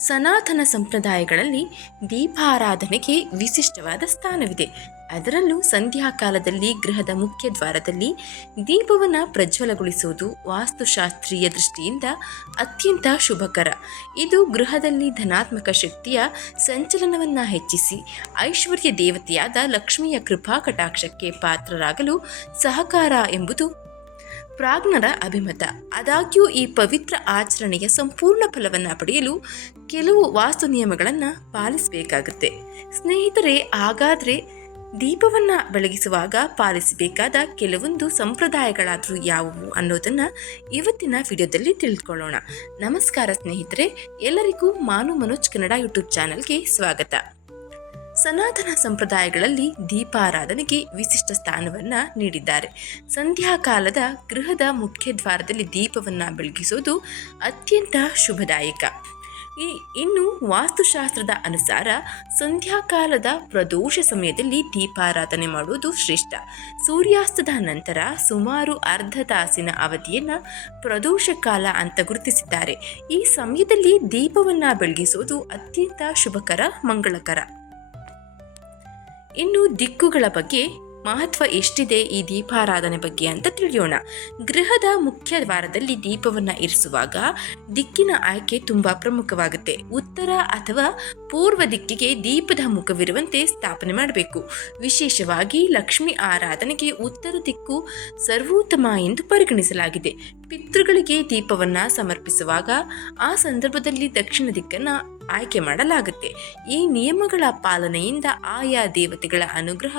ಸನಾತನ ಸಂಪ್ರದಾಯಗಳಲ್ಲಿ ದೀಪಾರಾಧನೆಗೆ ವಿಶಿಷ್ಟವಾದ ಸ್ಥಾನವಿದೆ. ಅದರಲ್ಲೂ ಸಂಧ್ಯಾಕಾಲದಲ್ಲಿ ಗೃಹದ ಮುಖ್ಯ ದ್ವಾರದಲ್ಲಿ ದೀಪವನ್ನು ಪ್ರಜ್ವಲಗೊಳಿಸುವುದು ವಾಸ್ತುಶಾಸ್ತ್ರೀಯ ದೃಷ್ಟಿಯಿಂದ ಅತ್ಯಂತ ಶುಭಕರ. ಇದು ಗೃಹದಲ್ಲಿ ಧನಾತ್ಮಕ ಶಕ್ತಿಯ ಸಂಚಲನವನ್ನು ಹೆಚ್ಚಿಸಿ ಐಶ್ವರ್ಯ ದೇವತೆಯಾದ ಲಕ್ಷ್ಮಿಯ ಕೃಪಾ ಕಟಾಕ್ಷಕ್ಕೆ ಪಾತ್ರರಾಗಲು ಸಹಕಾರ ಎಂಬುದು ಪ್ರಾಜ್ಞರ ಅಭಿಮತ. ಆದಾಗ್ಯೂ ಈ ಪವಿತ್ರ ಆಚರಣೆಯ ಸಂಪೂರ್ಣ ಫಲವನ್ನು ಪಡೆಯಲು ಕೆಲವು ವಾಸ್ತು ನಿಯಮಗಳನ್ನು ಪಾಲಿಸಬೇಕಾಗುತ್ತೆ. ಸ್ನೇಹಿತರೆ, ಹಾಗಾದರೆ ದೀಪವನ್ನು ಬೆಳಗಿಸುವಾಗ ಪಾಲಿಸಬೇಕಾದ ಕೆಲವೊಂದು ಸಂಪ್ರದಾಯಗಳಾದರೂ ಯಾವುವು ಅನ್ನೋದನ್ನು ಇವತ್ತಿನ ವಿಡಿಯೋದಲ್ಲಿ ತಿಳಿದುಕೊಳ್ಳೋಣ. ನಮಸ್ಕಾರ ಸ್ನೇಹಿತರೆ, ಎಲ್ಲರಿಗೂ ಮಾನು ಮನೋಜ್ ಕನ್ನಡ ಯೂಟ್ಯೂಬ್ ಚಾನಲ್ಗೆ ಸ್ವಾಗತ. ಸನಾತನ ಸಂಪ್ರದಾಯಗಳಲ್ಲಿ ದೀಪಾರಾಧನೆಗೆ ವಿಶಿಷ್ಟ ಸ್ಥಾನವನ್ನ ನೀಡಿದ್ದಾರೆ. ಸಂಧ್ಯಾಕಾಲದ ಗೃಹದ ಮುಖ್ಯ ದ್ವಾರದಲ್ಲಿ ದೀಪವನ್ನು ಬೆಳಗಿಸುವುದು ಅತ್ಯಂತ ಶುಭದಾಯಕ. ಈ ಇನ್ನು ವಾಸ್ತುಶಾಸ್ತ್ರದ ಅನುಸಾರ ಸಂಧ್ಯಾಕಾಲದ ಪ್ರದೋಷ ಸಮಯದಲ್ಲಿ ದೀಪಾರಾಧನೆ ಮಾಡುವುದು ಶ್ರೇಷ್ಠ. ಸೂರ್ಯಾಸ್ತದ ನಂತರ ಸುಮಾರು ಅರ್ಧ ತಾಸಿನ ಅವಧಿಯನ್ನು ಪ್ರದೋಷ ಕಾಲ ಅಂತ ಗುರುತಿಸಿದ್ದಾರೆ. ಈ ಸಮಯದಲ್ಲಿ ದೀಪವನ್ನು ಬೆಳಗಿಸುವುದು ಅತ್ಯಂತ ಶುಭಕರ, ಮಂಗಳಕರ. ಇನ್ನು ದಿಕ್ಕುಗಳ ಬಗ್ಗೆ ಮಹತ್ವ ಎಷ್ಟಿದೆ ಈ ದೀಪಾರಾಧನೆ ಬಗ್ಗೆ ಅಂತ ತಿಳಿಯೋಣ. ಗೃಹದ ಮುಖ್ಯ ದ್ವಾರದಲ್ಲಿ ದೀಪವನ್ನು ಇರಿಸುವಾಗ ದಿಕ್ಕಿನ ಆಯ್ಕೆ ತುಂಬಾ ಪ್ರಮುಖವಾಗುತ್ತೆ. ಉತ್ತರ ಅಥವಾ ಪೂರ್ವ ದಿಕ್ಕಿಗೆ ದೀಪದ ಮುಖವಿರುವಂತೆ ಸ್ಥಾಪನೆ ಮಾಡಬೇಕು. ವಿಶೇಷವಾಗಿ ಲಕ್ಷ್ಮಿ ಆರಾಧನೆಗೆ ಉತ್ತರ ದಿಕ್ಕು ಸರ್ವೋತ್ತಮ ಎಂದು ಪರಿಗಣಿಸಲಾಗಿದೆ. ಪಿತೃಗಳಿಗೆ ದೀಪವನ್ನು ಸಮರ್ಪಿಸುವಾಗ ಆ ಸಂದರ್ಭದಲ್ಲಿ ದಕ್ಷಿಣ ದಿಕ್ಕನ್ನು ಆಯ್ಕೆ ಮಾಡಲಾಗುತ್ತೆ. ಈ ನಿಯಮಗಳ ಪಾಲನೆಯಿಂದ ಆಯಾ ದೇವತೆಗಳ ಅನುಗ್ರಹ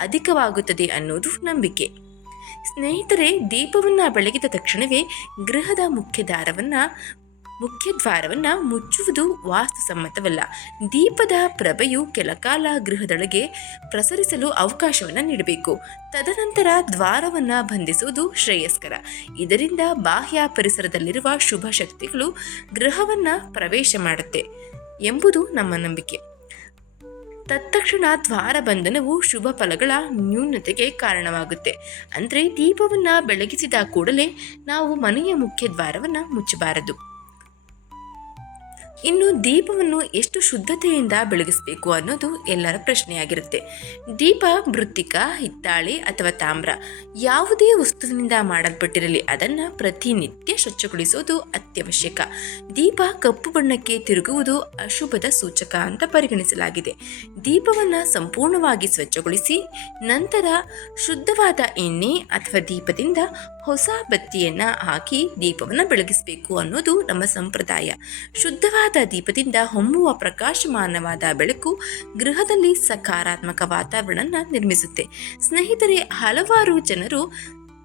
ಅಧಿಕವಾಗುತ್ತದೆ ಅನ್ನೋದು ನಂಬಿಕೆ. ಸ್ನೇಹಿತರೆ, ದೀಪವನ್ನು ಬೆಳಗಿದ ತಕ್ಷಣವೇ ಗೃಹದ ಮುಖ್ಯ ಮುಖ್ಯ ದ್ವಾರವನ್ನು ಮುಚ್ಚುವುದು ವಾಸ್ತುಸಮ್ಮತವಲ್ಲ. ದೀಪದ ಪ್ರಭೆಯು ಕೆಲಕಾಲ ಗೃಹದೊಳಗೆ ಪ್ರಸರಿಸಲು ಅವಕಾಶವನ್ನು ನೀಡಬೇಕು. ತದನಂತರ ದ್ವಾರವನ್ನು ಬಂಧಿಸುವುದು ಶ್ರೇಯಸ್ಕರ. ಇದರಿಂದ ಬಾಹ್ಯ ಪರಿಸರದಲ್ಲಿರುವ ಶುಭ ಶಕ್ತಿಗಳು ಗೃಹವನ್ನು ಪ್ರವೇಶ ಮಾಡುತ್ತೆ ಎಂಬುದು ನಮ್ಮ ನಂಬಿಕೆ. ತತ್ಕ್ಷಣ ದ್ವಾರ ಬಂಧನವು ಶುಭ ಫಲಗಳ ನ್ಯೂನತೆಗೆ ಕಾರಣವಾಗುತ್ತೆ. ಅಂದರೆ ದೀಪವನ್ನು ಬೆಳಗಿಸಿದ ಕೂಡಲೇ ನಾವು ಮನೆಯ ಮುಖ್ಯ ದ್ವಾರವನ್ನು ಮುಚ್ಚಬಾರದು. ಇನ್ನು ದೀಪವನ್ನು ಎಷ್ಟು ಶುದ್ಧತೆಯಿಂದ ಬೆಳಗಿಸಬೇಕು ಅನ್ನೋದು ಎಲ್ಲರ ಪ್ರಶ್ನೆಯಾಗಿರುತ್ತೆ. ದೀಪ, ಮೃತ್ತಿಕ, ಹಿತ್ತಾಳೆ ಅಥವಾ ತಾಮ್ರ, ಯಾವುದೇ ವಸ್ತುವಿನಿಂದ ಮಾಡಲ್ಪಟ್ಟಿರಲಿ, ಅದನ್ನು ಪ್ರತಿನಿತ್ಯ ಸ್ವಚ್ಛಗೊಳಿಸುವುದು ಅತ್ಯವಶ್ಯಕ. ದೀಪ ಕಪ್ಪು ಬಣ್ಣಕ್ಕೆ ತಿರುಗುವುದು ಅಶುಭದ ಸೂಚಕ ಅಂತ ಪರಿಗಣಿಸಲಾಗಿದೆ. ದೀಪವನ್ನು ಸಂಪೂರ್ಣವಾಗಿ ಸ್ವಚ್ಛಗೊಳಿಸಿ, ನಂತರ ಶುದ್ಧವಾದ ಎಣ್ಣೆ ಅಥವಾ ದೀಪದಿಂದ ಹೊಸ ಬತ್ತಿಯನ್ನು ಹಾಕಿ ದೀಪವನ್ನು ಬೆಳಗಿಸಬೇಕು ಅನ್ನೋದು ನಮ್ಮ ಸಂಪ್ರದಾಯ. ಶುದ್ಧವಾದ ದೀಪದಿಂದ ಹೊಮ್ಮುವ ಪ್ರಕಾಶಮಾನವಾದ ಬೆಳಕು ಗೃಹದಲ್ಲಿ ಸಕಾರಾತ್ಮಕ ವಾತಾವರಣ ನಿರ್ಮಿಸುತ್ತೆ. ಸ್ನೇಹಿತರೆ, ಹಲವಾರು ಜನರು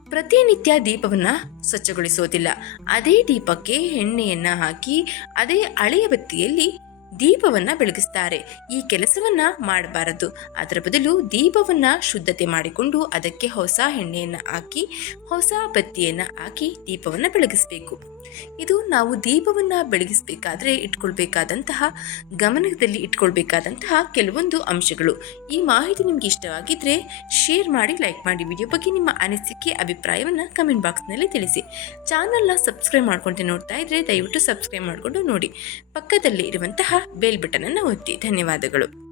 ಪ್ರತಿನಿತ್ಯ ದೀಪವನ್ನು ಸ್ವಚ್ಛಗೊಳಿಸೋದಿಲ್ಲ. ಅದೇ ದೀಪಕ್ಕೆ ಎಣ್ಣೆಯನ್ನು ಹಾಕಿ, ಅದೇ ಹಳೆಯ ಬತ್ತಿಯಲ್ಲಿ ದೀಪವನ್ನು ಬೆಳಗಿಸ್ತಾರೆ. ಈ ಕೆಲಸವನ್ನ ಮಾಡಬಾರದು. ಅದರ ಬದಲು ದೀಪವನ್ನು ಶುದ್ಧತೆ ಮಾಡಿಕೊಂಡು ಅದಕ್ಕೆ ಹೊಸ ಎಣ್ಣೆಯನ್ನು ಹಾಕಿ, ಹೊಸ ಬತ್ತಿಯನ್ನು ಹಾಕಿ ದೀಪವನ್ನು ಬೆಳಗಿಸಬೇಕು. ಇದು ನಾವು ದೀಪವನ್ನು ಬೆಳಗಿಸಬೇಕಾದ್ರೆ ಇಟ್ಕೊಳ್ಬೇಕಾದಂತಹ, ಗಮನದಲ್ಲಿ ಇಟ್ಕೊಳ್ಬೇಕಾದಂತಹ ಕೆಲವೊಂದು ಅಂಶಗಳು. ಈ ಮಾಹಿತಿ ನಿಮಗೆ ಇಷ್ಟವಾಗಿದ್ದರೆ ಶೇರ್ ಮಾಡಿ ಲೈಕ್ ಮಾಡಿ ವಿಡಿಯೋ ಬಗ್ಗೆ ನಿಮ್ಮ ಅನಿಸಿಕೆ, ಅಭಿಪ್ರಾಯವನ್ನು ಕಮೆಂಟ್ ಬಾಕ್ಸ್ನಲ್ಲಿ ತಿಳಿಸಿ. ಚಾನಲ್ನ ಸಬ್ಸ್ಕ್ರೈಬ್ ಮಾಡ್ಕೊಂಡು ನೋಡ್ತಾ ಇದ್ದರೆ ದಯವಿಟ್ಟು ಸಬ್ಸ್ಕ್ರೈಬ್ ಮಾಡಿಕೊಂಡು ನೋಡಿ. ಪಕ್ಕದಲ್ಲಿ ಇರುವಂತಹ ಬೆಲ್ ಬಟನನ್ನು ಒತ್ತಿ. ಧನ್ಯವಾದಗಳು.